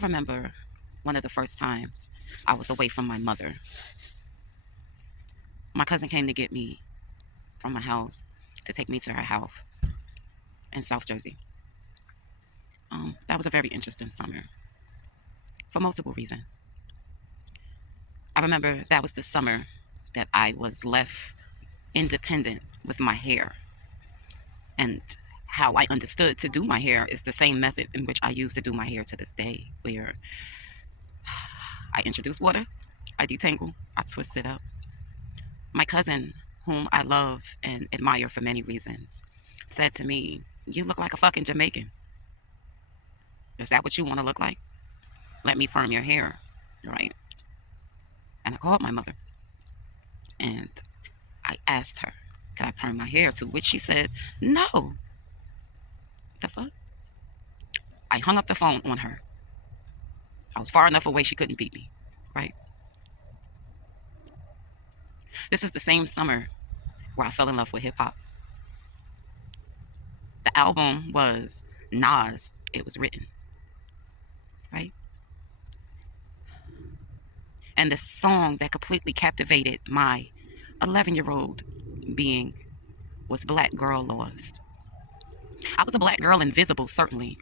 can remember one of the first times I was away from my mother. My cousin came to get me from my house to take me to her house in South Jersey. That was a very interesting summer for multiple reasons. I remember that was the summer that I was left independent with my hair. And how I understood to do my hair is the same method in which I use to do my hair to this day, where I introduce water, I detangle, I twist it up. My cousin, whom I love and admire for many reasons, said to me, "You look like a fucking Jamaican. Is that what you want to look like? Let me perm your hair," right? And I called my mother and I asked her, "Can I perm my hair?" To which she said, "No." The fuck? I hung up the phone on her. I was far enough away she couldn't beat me, right? This is the same summer where I fell in love with hip hop. The album was Nas, It Was Written, right? And the song that completely captivated my 11-year-old being was Black Girl Lost. I was a black girl invisible, certainly.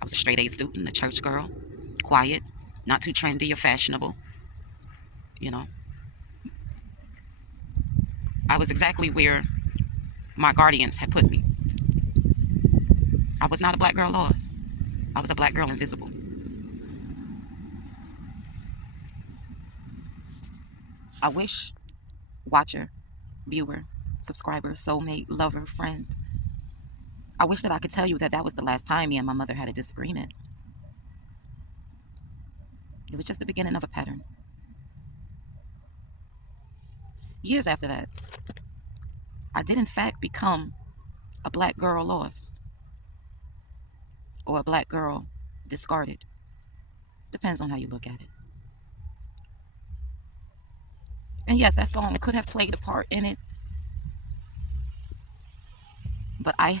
I was a straight A student, a church girl, quiet, not too trendy or fashionable, you know. I was exactly where my guardians had put me. I was not a black girl lost. I was a black girl invisible. I wish, watcher, viewer, subscriber, soulmate, lover, friend, I wish that I could tell you that that was the last time me and my mother had a disagreement. It was just the beginning of a pattern. Years after that, I did in fact become a black girl lost, or a black girl discarded. Depends on how you look at it. And yes, that song could have played a part in it, but I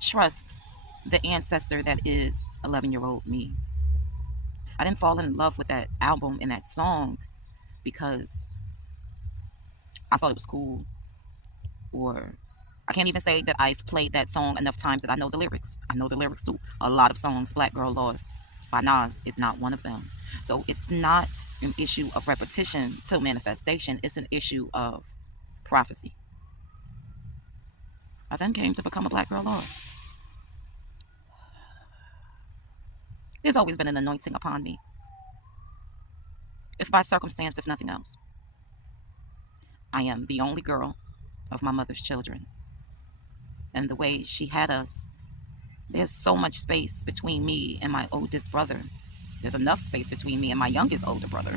trust the ancestor that is 11-year-old me. I didn't fall in love with that album and that song because I thought it was cool, or I can't even say that I've played that song enough times that I know the lyrics. I know the lyrics to a lot of songs. Black Girl Lost by Nas is not one of them. So it's not an issue of repetition to manifestation. It's an issue of prophecy. I then came to become a Black Girl Lost. There's always been an anointing upon me, if by circumstance, if nothing else. I am the only girl of my mother's children. And the way she had us, there's so much space between me and my oldest brother. There's enough space between me and my youngest older brother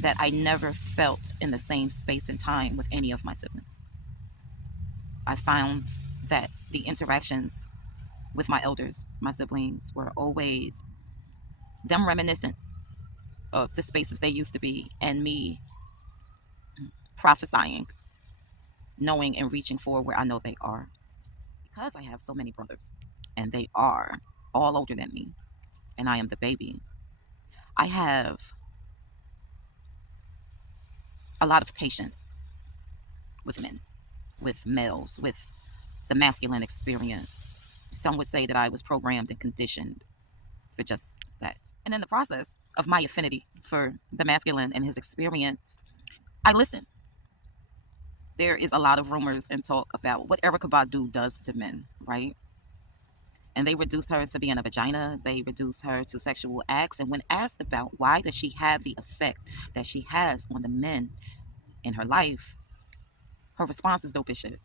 that I never felt in the same space and time with any of my siblings. I found that the interactions with my elders, my siblings, were always them reminiscent of the spaces they used to be, and me prophesying, knowing and reaching for where I know they are. Because I have so many brothers, and they are all older than me, and I am the baby, I have a lot of patience with men, with males, with the masculine experience. Some would say that I was programmed and conditioned for just that. And in the process of my affinity for the masculine and his experience, I listen. There is a lot of rumors and talk about what Erykah Badu does to men, right? And they reduce her to being a vagina. They reduce her to sexual acts. And when asked about why does she have the effect that she has on the men in her life, her response is dope as shit.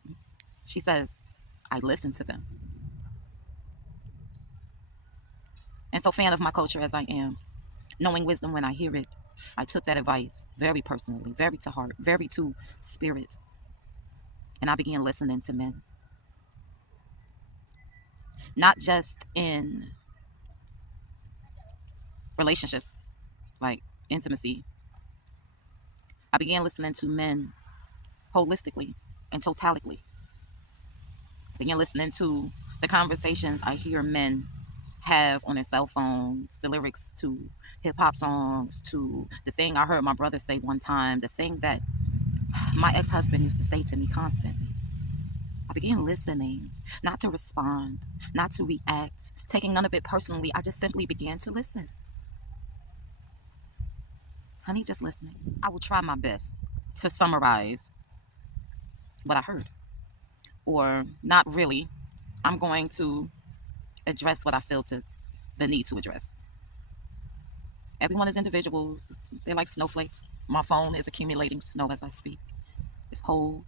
She says, "I listen to them." And so, fan of my culture as I am, knowing wisdom when I hear it, I took that advice very personally, very to heart, very to spirit. And I began listening to men. Not just in relationships, like intimacy. I began listening to men holistically and totalically. I began listening to the conversations I hear men have on their cell phones, the lyrics to hip-hop songs, to the thing I heard my brother say one time, the thing that my ex-husband used to say to me constantly. I began listening, not to respond, not to react, taking none of it personally. I just simply began to listen. Honey, just listening. I will try my best to summarize what I heard. Or not really. I'm going to address what I feel to the need to address. Everyone is individuals. They're like snowflakes. My phone is accumulating snow as I speak. It's cold.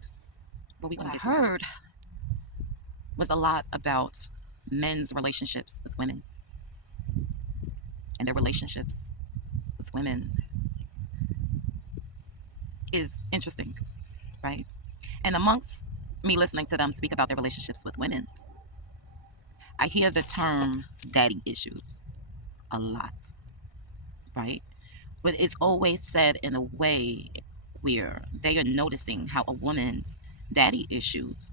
But we're going to get heard was a lot about men's relationships with women and their relationships with women is interesting, right? And amongst me listening to them speak about their relationships with women, I hear the term daddy issues a lot, right? But it's always said in a way where they are noticing how a woman's daddy issues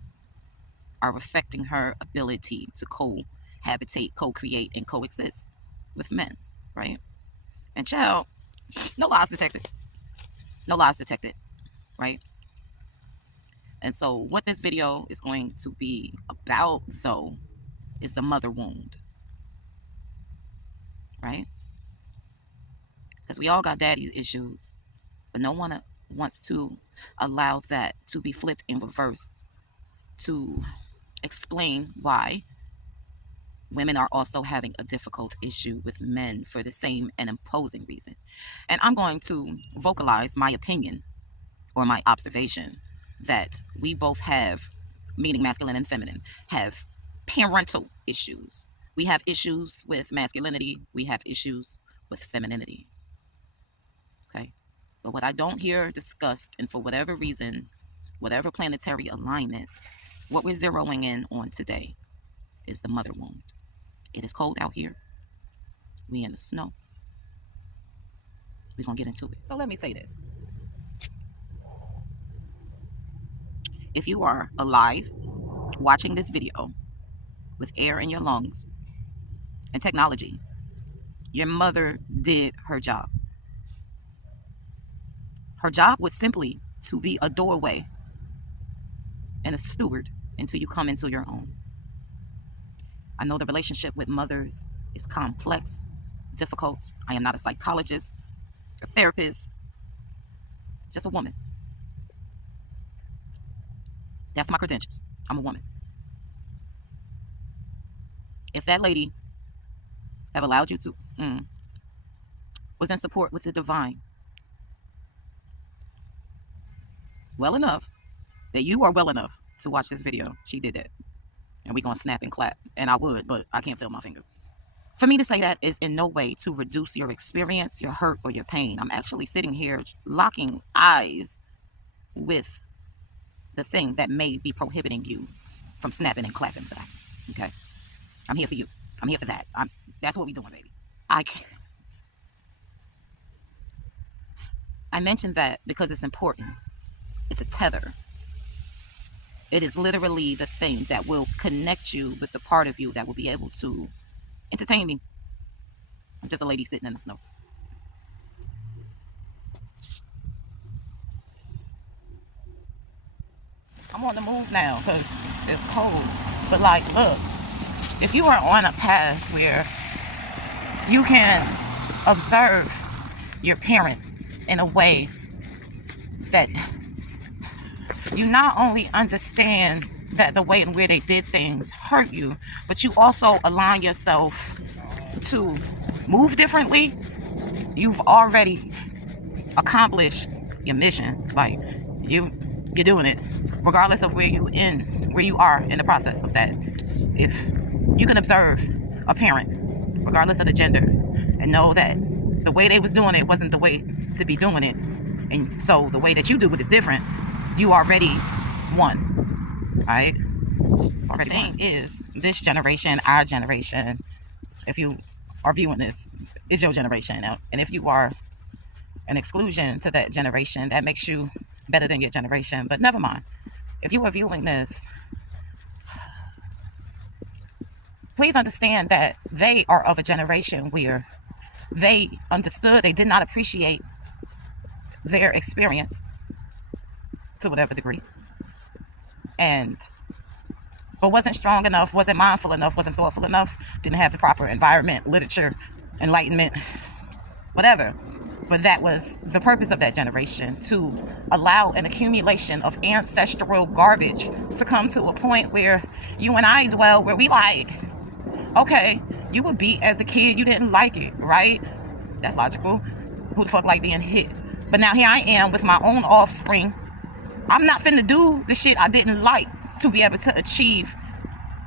are affecting her ability to cohabitate, co-create, and coexist with men, right? And child, no lies detected. No lies detected, right? And so what this video is going to be about, though, is the mother wound, right? Because we all got daddy issues, but no one wants to allow that to be flipped and reversed to explain why women are also having a difficult issue with men for the same and imposing reason. And I'm going to vocalize my opinion or my observation that we both have, meaning masculine and feminine, have parental issues. We have issues with masculinity. We have issues with femininity. Okay? But what I don't hear discussed, and for whatever reason, whatever planetary alignment, what we're zeroing in on today is the mother wound. It is cold out here. We in the snow. We're going to get into it. So let me say this. If you are alive, watching this video with air in your lungs and technology, your mother did her job. Her job was simply to be a doorway and a steward until you come into your own. I know the relationship with mothers is complex, difficult. I am not a psychologist, a therapist, just a woman. That's my credentials. I'm a woman. If that lady have allowed you to, was in support with the divine, well enough that you are well enough to watch this video, she did that. And we're going to snap and clap. And I would, but I can't feel my fingers. For me to say that is in no way to reduce your experience, your hurt, or your pain. I'm actually sitting here locking eyes with the thing that may be prohibiting you from snapping and clapping for that. Okay? I'm here for you. I'm here for that. That's what we're doing, baby. I mentioned that because it's important. It's a tether. It is literally the thing that will connect you with the part of you that will be able to entertain me. I'm just a lady sitting in the snow. I'm on the move now because it's cold. But like, look, if you are on a path where you can observe your parent in a way that you not only understand that the way in where they did things hurt you, but you also align yourself to move differently, you've already accomplished your mission. Like, you're doing it regardless of where you are in the process of that. If you can observe a parent regardless of the gender and know that the way they was doing it wasn't the way to be doing it, and so the way that you do it is different, you already won. All right? Already won. The thing is, this generation, our generation, if you are viewing this, is your generation. And if you are an exclusion to that generation, that makes you better than your generation. But never mind. If you are viewing this, Please understand that they are of a generation where they understood, they did not appreciate their experience to whatever degree, and but wasn't strong enough, wasn't mindful enough, wasn't thoughtful enough, didn't have the proper environment, literature, enlightenment, whatever. But that was the purpose of that generation, to allow an accumulation of ancestral garbage to come to a point where you and I dwell, where we like, okay, you were beat as a kid, you didn't like it, right? That's logical. Who the fuck like being hit? But now here I am with my own offspring. I'm not finna do the shit I didn't like to be able to achieve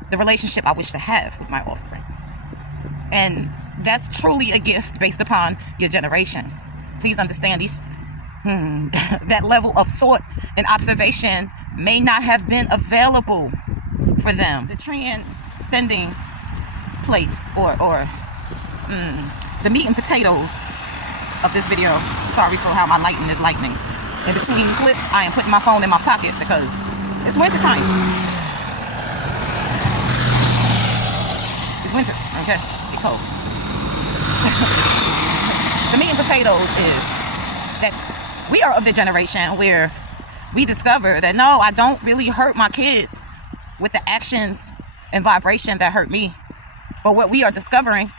the relationship I wish to have with my offspring. And that's truly a gift based upon your generation. Please understand that level of thought and observation may not have been available for them. The transcending place or the meat and potatoes of this video. Sorry for how my lighting is lightning. In between clips, I am putting my phone in my pocket because it's winter time. It's winter, okay? It's cold. The meat and potatoes is that we are of the generation where we discover that no, I don't really hurt my kids with the actions and vibration that hurt me. But what we are discovering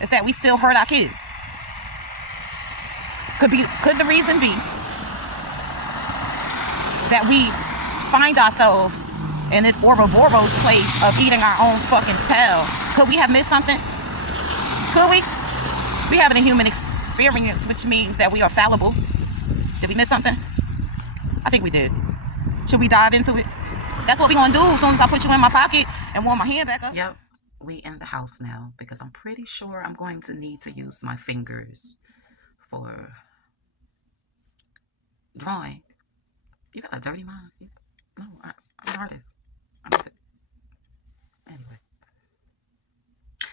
is that we still hurt our kids. Could the reason be that we find ourselves in this Ouroboros place of eating our own fucking tail? Could we have missed something? Could we? We having a human experience, which means that we are fallible. Did we miss something? I think we did. Should we dive into it? That's what we gonna do as soon as I put you in my pocket and warm my hand back up. Yep, we in the house now because I'm pretty sure I'm going to need to use my fingers for drawing. You got a dirty mind? No, I'm an artist. Anyway,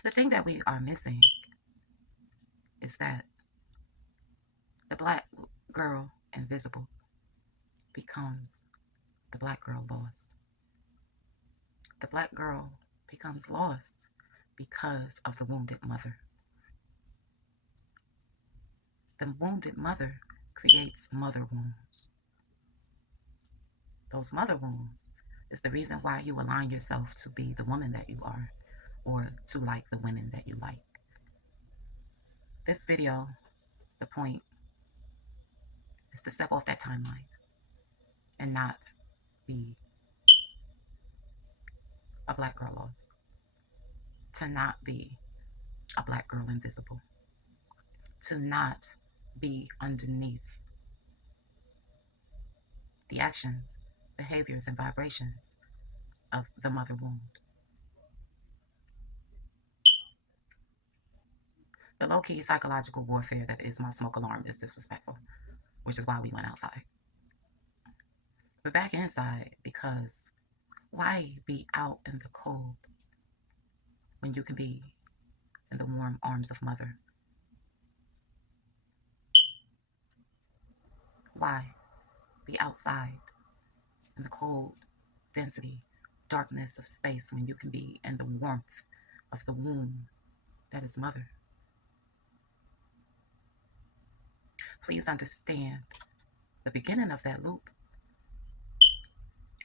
the thing that we are missing is that the black girl invisible becomes the black girl lost. The black girl becomes lost because of the wounded mother. The wounded mother creates mother wounds. Those mother wounds is the reason why you align yourself to be the woman that you are, or to like the women that you like. This video, the point is to step off that timeline and not be a black girl lost, to not be a black girl invisible, to not be underneath the actions, behaviors, and vibrations of the mother wound. The low-key psychological warfare that is my smoke alarm is disrespectful, which is why we went outside. We're back inside because why be out in the cold when you can be in the warm arms of mother? Why be outside in the cold density, darkness of space when you can be in the warmth of the womb that is mother? Please understand, the beginning of that loop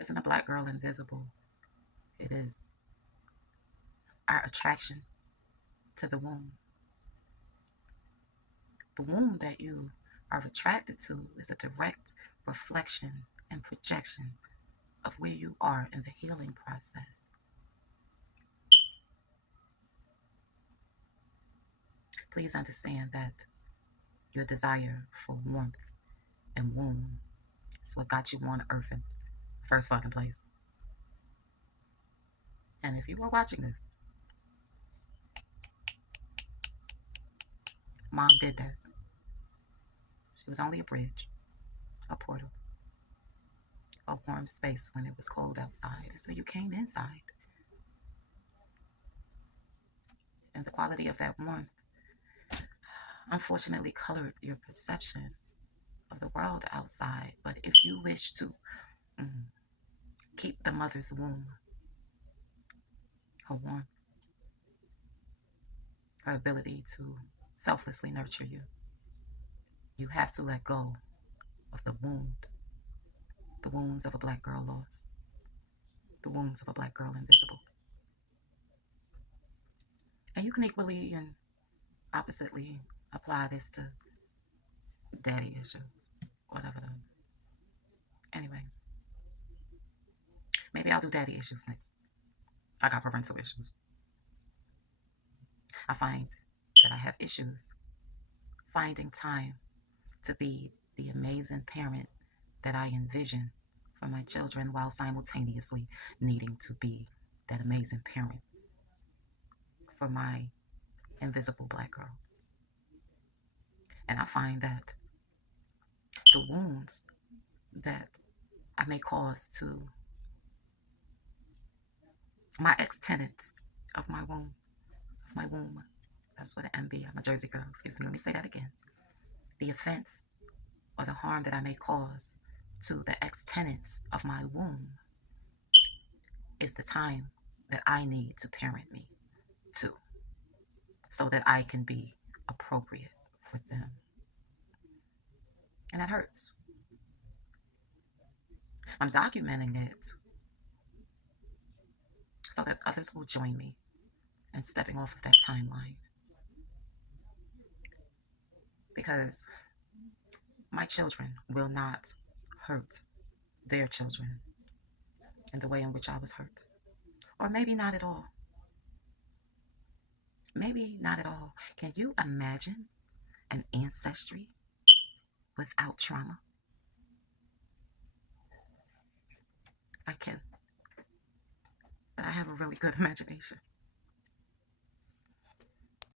isn't a black girl invisible. It is our attraction to the womb. The womb that you are attracted to is a direct reflection and projection of where you are in the healing process. Please understand that your desire for warmth and womb is what got you on earth in the first fucking place. And if you were watching this, mom did that. She was only a bridge, a portal, a warm space when it was cold outside. And so you came inside. And the quality of that warmth unfortunately colored your perception of the world outside. But if you wish to keep the mother's womb, her warmth, her ability to selflessly nurture you. You have to let go of the wounds of a black girl lost, the wounds of a black girl invisible. And you can equally and oppositely apply this to daddy issues, whatever. Anyway, maybe I'll do daddy issues next. I got parental issues. I find that I have issues finding time to be the amazing parent that I envision for my children while simultaneously needing to be that amazing parent for my invisible black girl. And I find that the wounds that I may cause to my ex-tenants of my womb, that's what an MB, I'm a Jersey girl, excuse me, let me say that again. The offense or the harm that I may cause to the ex-tenants of my womb is the time that I need to parent me too, so that I can be appropriate for them. And that hurts. I'm documenting it so that others will join me in stepping off of that timeline. Because my children will not hurt their children in the way in which I was hurt. Or maybe not at all. Maybe not at all. Can you imagine an ancestry without trauma? I can. But I have a really good imagination.